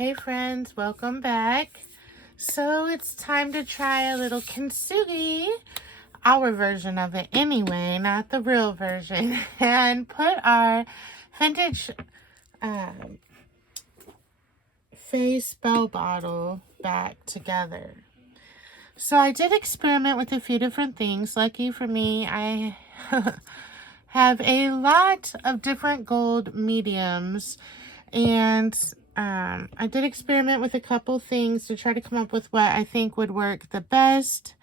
Hey friends, welcome back. So it's time to try a little Kintsugi, our version of it anyway, not the real version, and put our vintage face bell bottle back together. So I did experiment with a few different things. Lucky for me, I have a lot of different gold mediums, and I did experiment with a couple things to try to come up with what I think would work the best.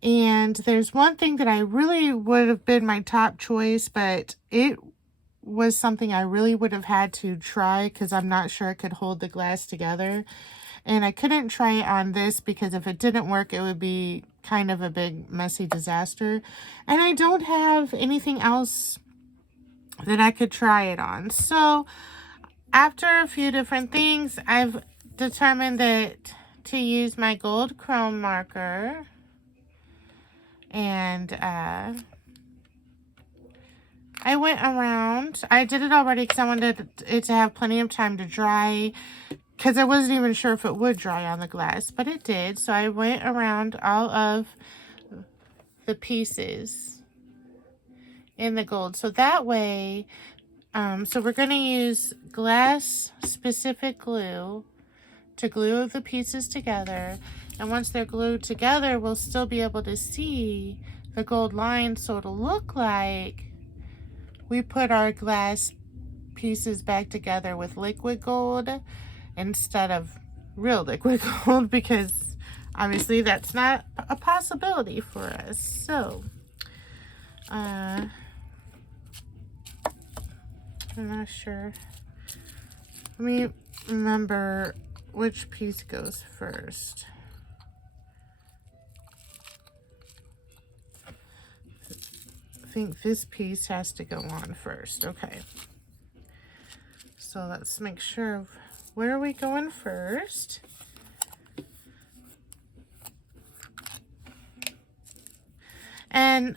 And there's one thing that I really would have been my top choice, but it was something I really would have had to try because I'm not sure it could hold the glass together. And I couldn't try it on this because if it didn't work, it would be kind of a big messy disaster. And I don't have anything else that I could try it on. So after a few different things, I've determined that to use my gold chrome marker, and I went around. I did it already because I wanted it to have plenty of time to dry, because I wasn't even sure if it would dry on the glass, but it did. So I went around all of the pieces in the gold. So that way, so we're going to use glass specific glue to glue the pieces together. And once they're glued together, we'll still be able to see the gold line. So it'll look like we put our glass pieces back together with liquid gold instead of real liquid gold, because obviously that's not a possibility for us. So I'm not sure. Let me remember which piece goes first. I think this piece has to go on first. Okay. So let's make sure of where are we going first. And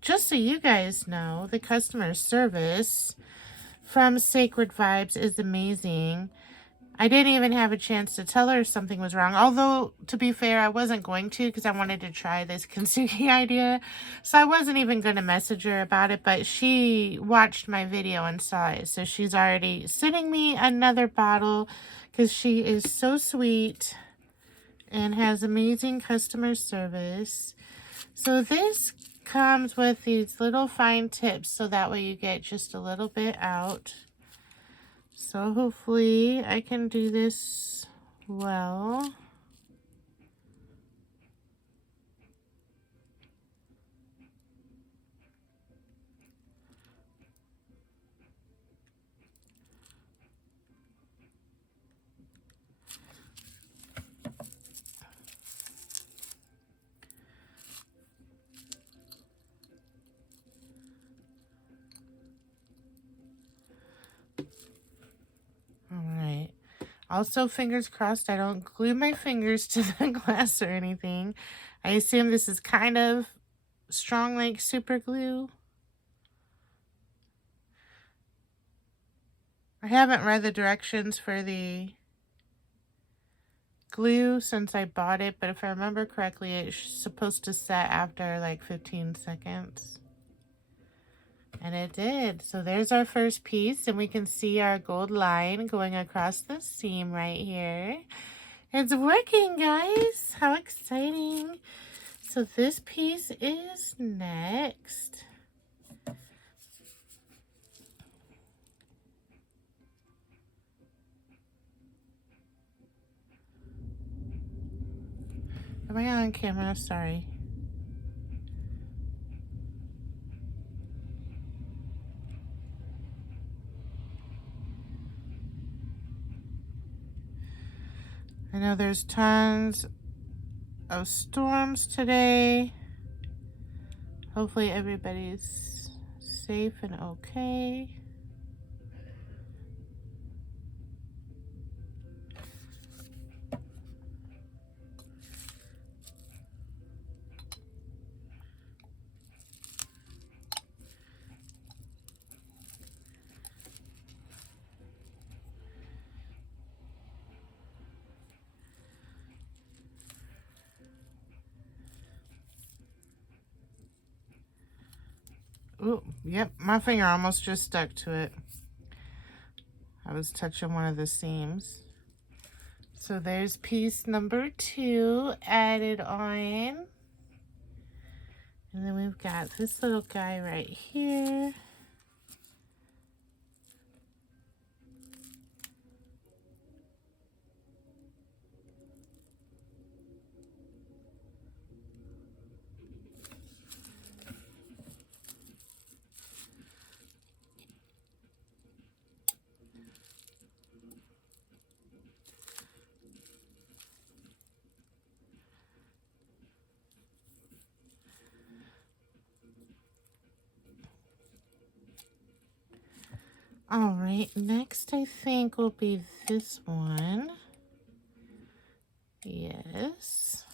just so you guys know, the customer service from Sacred Vibes is amazing. I didn't even have a chance to tell her something was wrong. Although, to be fair, I wasn't going to because I wanted to try this Kintsugi idea. So I wasn't even going to message her about it. But she watched my video and saw it. So she's already sending me another bottle because she is so sweet and has amazing customer service. So this comes with these little fine tips, so that way you get just a little bit out. So hopefully I can do this well. Alright. Also, fingers crossed I don't glue my fingers to the glass or anything. I assume this is kind of strong like super glue. I haven't read the directions for the glue since I bought it, but if I remember correctly, it's supposed to set after like 15 seconds. And it did. So there's our first piece, and we can see our gold line going across the seam right here. It's working, guys. How exciting. So this piece is next. Am I on camera? Sorry. I know there's tons of storms today. Hopefully everybody's safe and okay. Oh, yep, my finger almost just stuck to it. I was touching one of the seams. So there's piece number 2 added on. And then we've got this little guy right here. All right, next I think will be this one. Yes.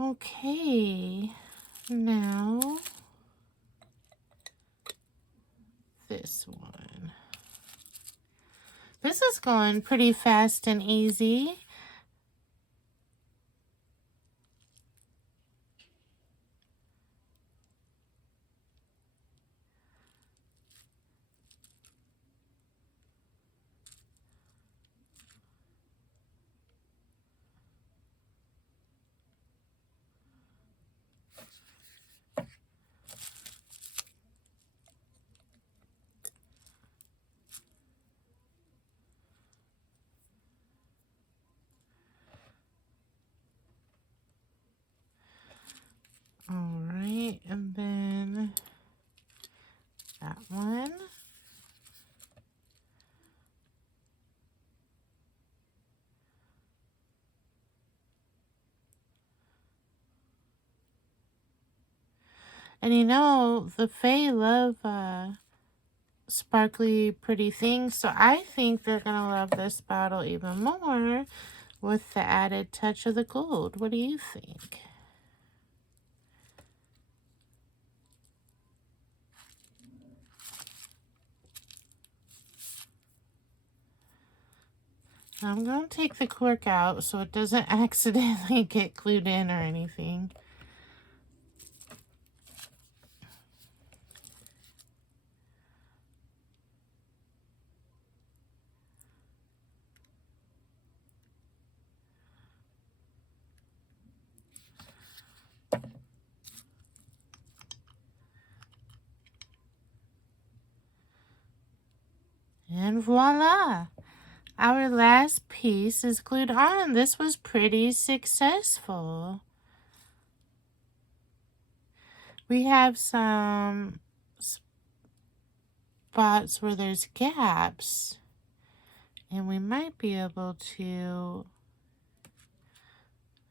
Okay, now this one. This is going pretty fast and easy. All right, and then that one. And you know, the Fae love sparkly, pretty things, so I think they're gonna love this bottle even more with the added touch of the gold. What do you think? I'm going to take the cork out so it doesn't accidentally get glued in or anything. And voila! Our last piece is glued on. This was pretty successful. We have some spots where there's gaps, and we might be able to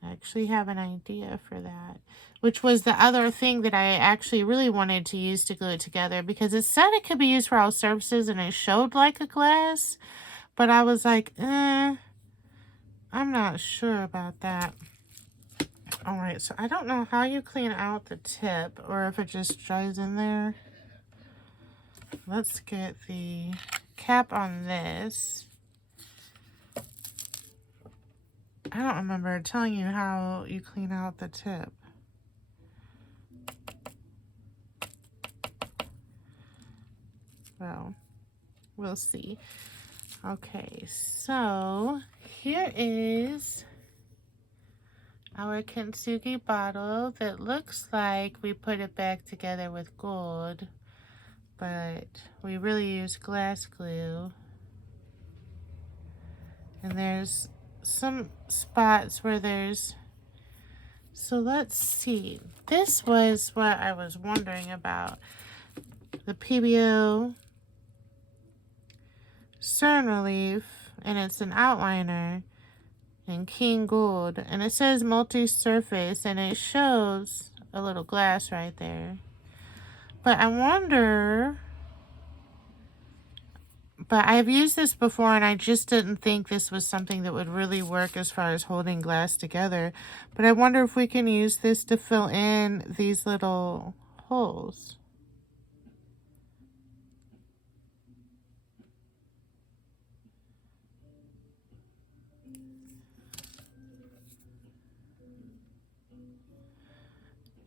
actually have an idea for that, which was the other thing that I actually really wanted to use to glue it together, because it said it could be used for all surfaces and it showed like a glass, but I was like, I'm not sure about that. All right, so I don't know how you clean out the tip or if it just dries in there. Let's get the cap on this. I don't remember telling you how you clean out the tip. Well, we'll see. Okay, so here is our Kintsugi bottle that looks like we put it back together with gold, but we really use glass glue. And there's some spots where there's, so let's see. This was what I was wondering about. The PBO Cern Relief, and it's an outliner in King Gold, and it says multi-surface, and it shows a little glass right there. But I wonder... But I've used this before and I just didn't think this was something that would really work as far as holding glass together. But I wonder if we can use this to fill in these little holes.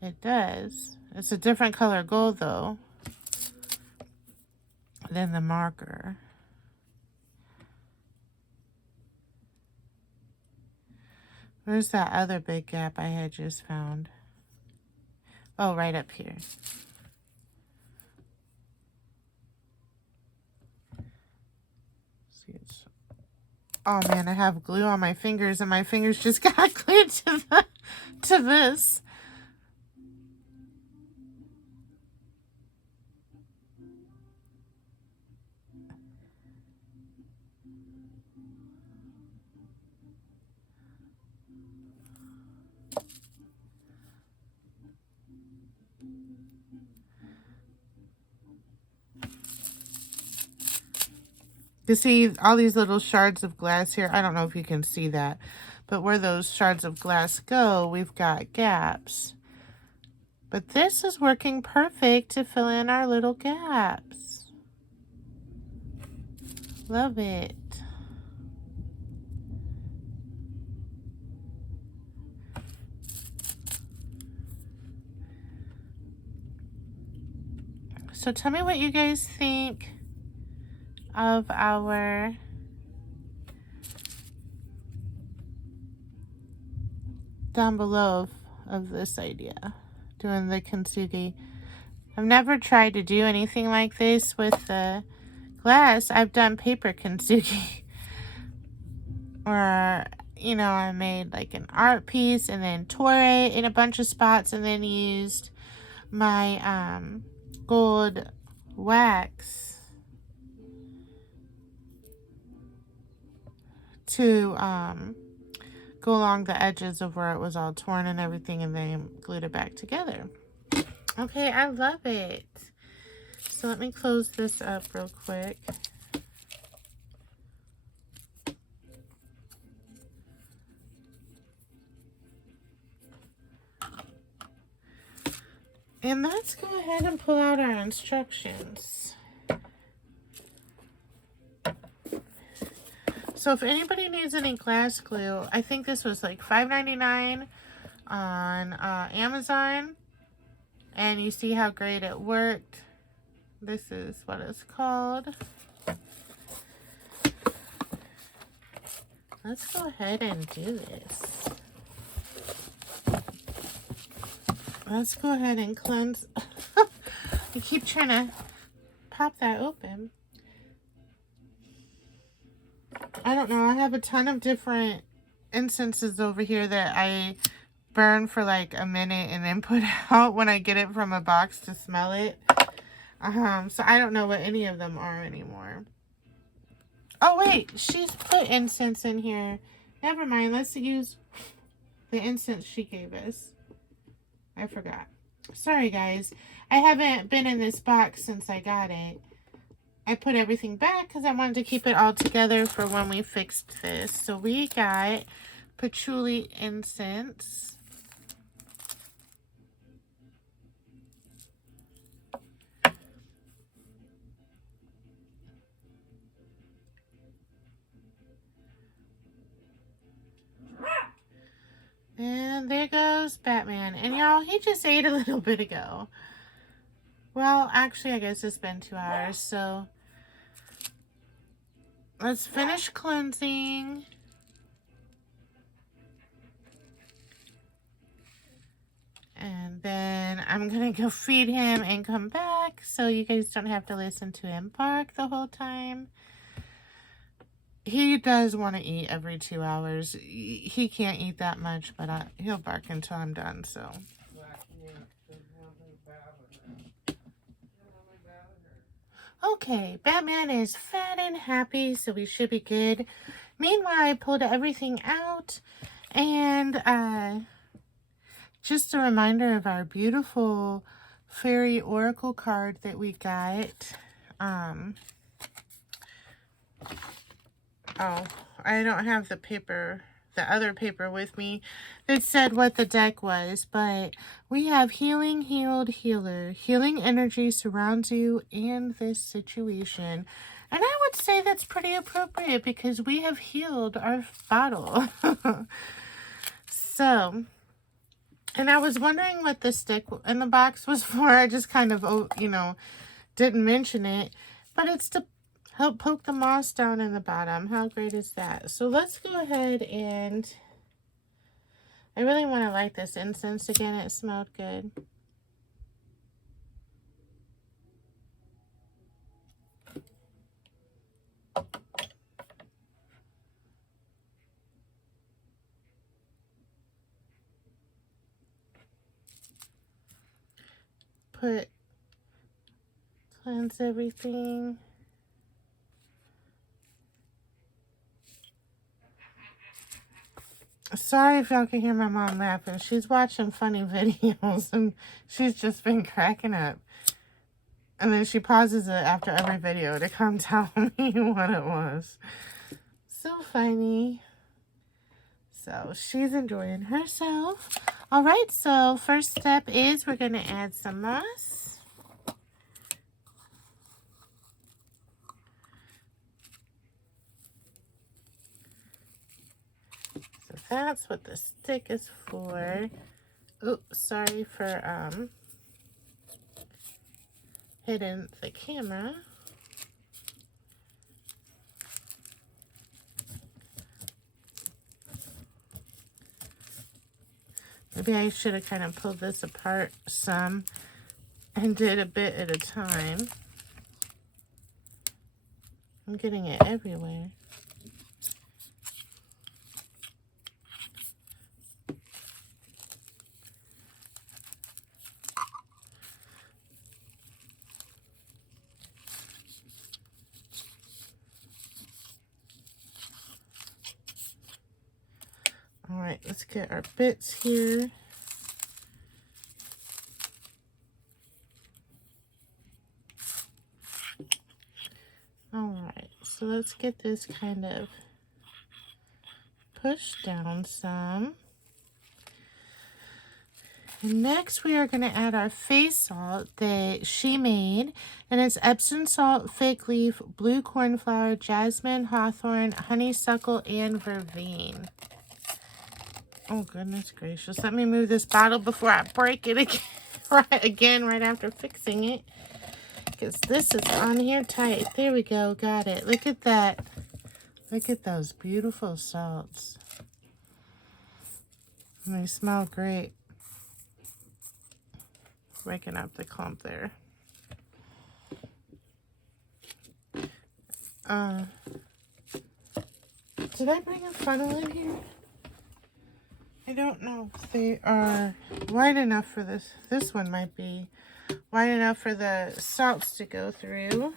It does. It's a different color gold though than the marker. Where's that other big gap I had just found? Oh, right up here. See, it's... Oh man, I have glue on my fingers and my fingers just got glued to this. You see all these little shards of glass here? I don't know if you can see that, but where those shards of glass go, we've got gaps. But this is working perfect to fill in our little gaps. Love it. So tell me what you guys think of our down below of this idea, doing the kintsugi. I've never tried to do anything like this with the glass. I've done paper kintsugi or, you know, I made like an art piece and then tore it in a bunch of spots and then used my gold wax to go along the edges of where it was all torn and everything, and then glued it back together. Okay, I love it. So let me close this up real quick. And let's go ahead and pull out our instructions. So if anybody needs any glass glue, I think this was like $5.99 on Amazon. And you see how great it worked. This is what it's called. Let's go ahead and do this. Let's go ahead and cleanse. I keep trying to pop that open. I don't know. I have a ton of different incenses over here that I burn for like a minute and then put out when I get it from a box to smell it. So I don't know what any of them are anymore. Oh wait, she's put incense in here. Never mind. Let's use the incense she gave us. I forgot. Sorry guys. I haven't been in this box since I got it. I put everything back because I wanted to keep it all together for when we fixed this. So we got patchouli incense. And there goes Batman. And y'all, he just ate a little bit ago. Well, actually, I guess it's been 2 hours, so let's finish cleansing. And then I'm going to go feed him and come back so you guys don't have to listen to him bark the whole time. He does want to eat every 2 hours. He can't eat that much, but he'll bark until I'm done, so. Okay, Batman is fat and happy, so we should be good. Meanwhile, I pulled everything out, and just a reminder of our beautiful fairy oracle card that we got. Oh, I don't have the paper, the other paper with me that said what the deck was, but we have healing, healed, healer. Healing energy surrounds you and this situation. And I would say that's pretty appropriate because we have healed our bottle. So, and I was wondering what the stick in the box was for. I just kind of, didn't mention it. But it's to help poke the moss down in the bottom. How great is that? So let's go ahead and... I really want to light this incense again. It smelled good. Cleanse everything. Sorry if y'all can hear my mom laughing. She's watching funny videos and she's just been cracking up. And then she pauses it after every video to come tell me what it was. So funny. So she's enjoying herself. All right, so first step is we're going to add some moss. So that's what the stick is for. Oops, sorry for hitting the camera. Maybe I should have kind of pulled this apart some and did a bit at a time. I'm getting it everywhere. All right, let's get our bits here. All right, so let's get this kind of pushed down some. And next we are going to add our face salt that she made. And it's Epsom salt, fig leaf, blue cornflower, jasmine, hawthorn, honeysuckle, and vervain. Oh, goodness gracious. Let me move this bottle before I break it again, right after fixing it. Because this is on here tight. There we go. Got it. Look at that. Look at those beautiful salts. And they smell great. Breaking up the clump there. Did I bring a funnel in here? I don't know if they are wide enough for this. This one might be wide enough for the salts to go through.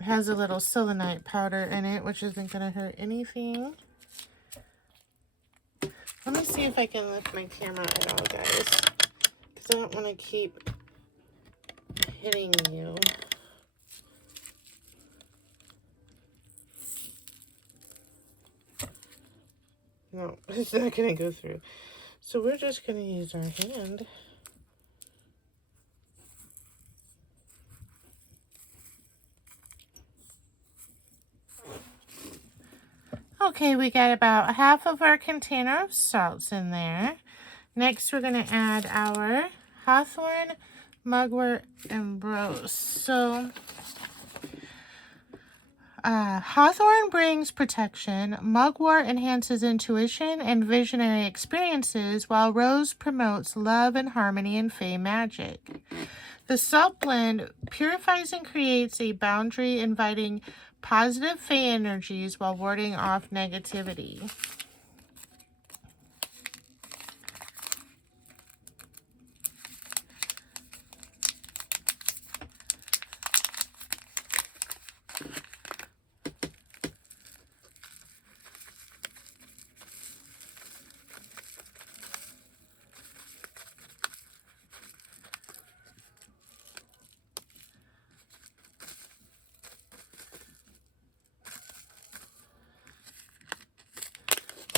It has a little selenite powder in it, which isn't going to hurt anything. Let me see if I can lift my camera at all, guys. Because I don't want to keep hitting you. No, it's not going to go through. So we're just going to use our hand. Okay, we got about half of our container of salts in there. Next, we're going to add our hawthorn, mugwort, and rose. So, hawthorn brings protection, mugwort enhances intuition and visionary experiences, while rose promotes love and harmony and fey magic. The salt blend purifies and creates a boundary, inviting positive fey energies while warding off negativity.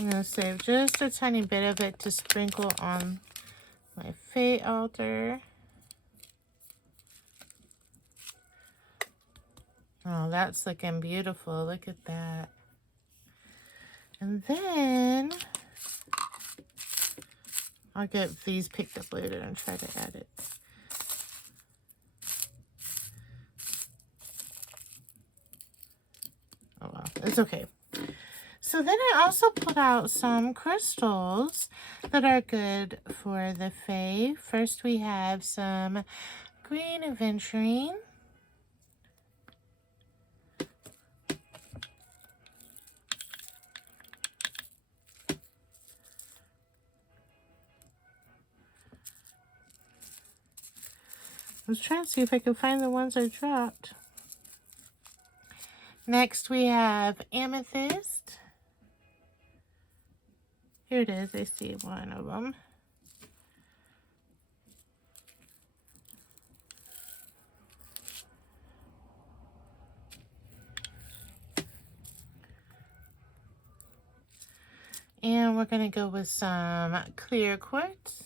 I'm going to save just a tiny bit of it to sprinkle on my Fae altar. Oh, that's looking beautiful. Look at that. And then I'll get these picked up later and try to add it. Oh well, it's okay. So then I also put out some crystals that are good for the Fae. First we have some green aventurine. I was trying to see if I could find the ones I dropped. Next we have amethyst. Here it is. I see one of them. And we're going to go with some clear quartz.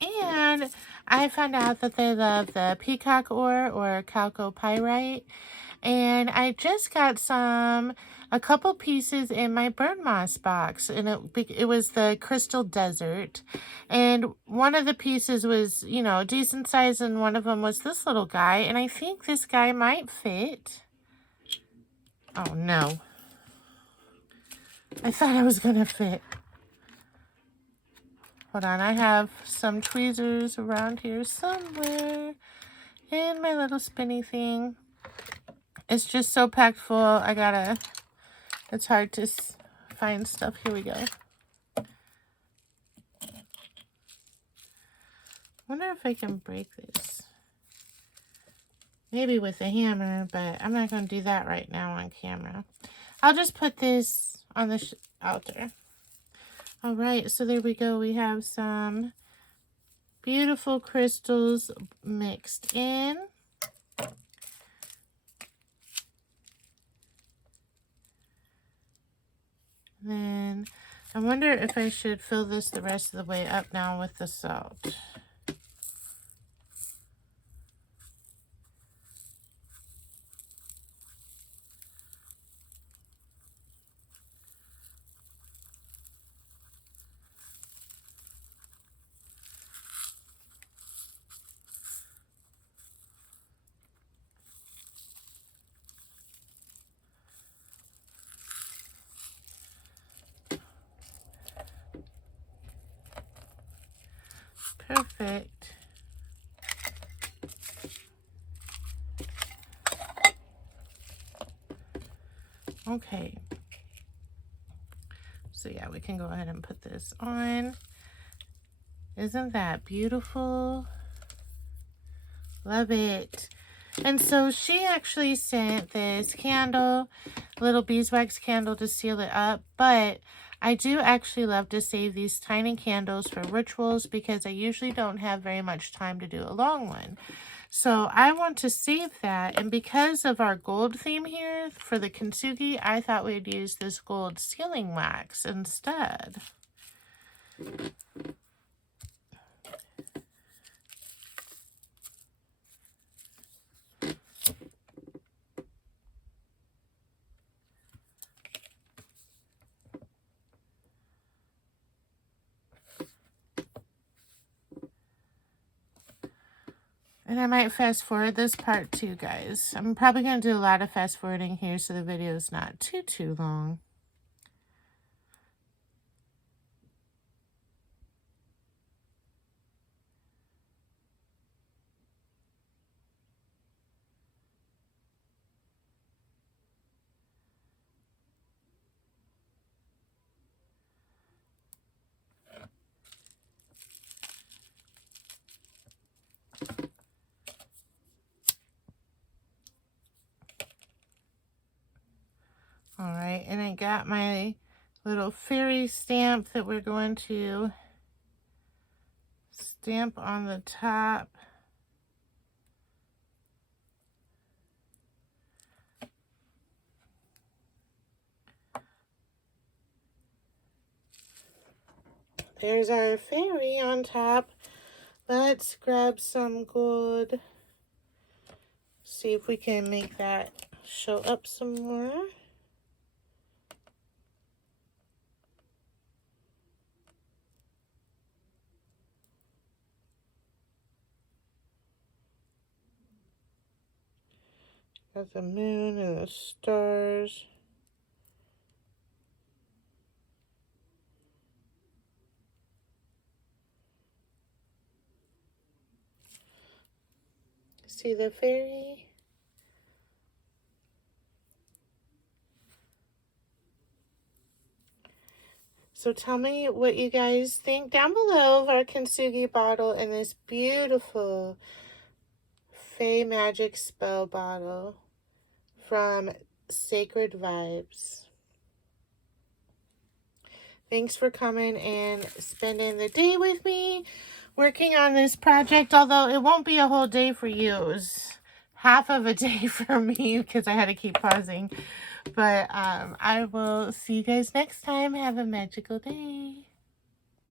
And I found out that they love the peacock ore or chalcopyrite. And I just got a couple pieces in my burn moss box. And it was the crystal desert. And one of the pieces was, you know, decent size. And one of them was this little guy. And I think this guy might fit. Oh, no. I thought it was going to fit. Hold on, I have some tweezers around here somewhere in my little spinny thing. It's just so packed full, it's hard to find stuff. Here we go. Wonder if I can break this. Maybe with a hammer, but I'm not going to do that right now on camera. I'll just put this on the altar. All right, so there we go. We have some beautiful crystals mixed in. Then I wonder if I should fill this the rest of the way up now with the salt. Perfect. Okay. So yeah, we can go ahead and put this on. Isn't that beautiful? Love it. And so she actually sent this candle, little beeswax candle to seal it up, but I do actually love to save these tiny candles for rituals because I usually don't have very much time to do a long one. So I want to save that, and because of our gold theme here for the Kintsugi, I thought we'd use this gold sealing wax instead. And I might fast forward this part too, guys. I'm probably going to do a lot of fast forwarding here so the video is not too long. Alright, and I got my little fairy stamp that we're going to stamp on the top There's our fairy on top. Let's grab some gold. See if we can make that show up some more. Got the moon and the stars. See the fairy? So tell me what you guys think down below of our Kintsugi bottle and this beautiful Fey Magic Spell bottle from Sacred Vibes. Thanks for coming and spending the day with me working on this project, although it won't be a whole day for you. It was half of a day for me because I had to keep pausing. But I will see you guys next time. Have a magical day.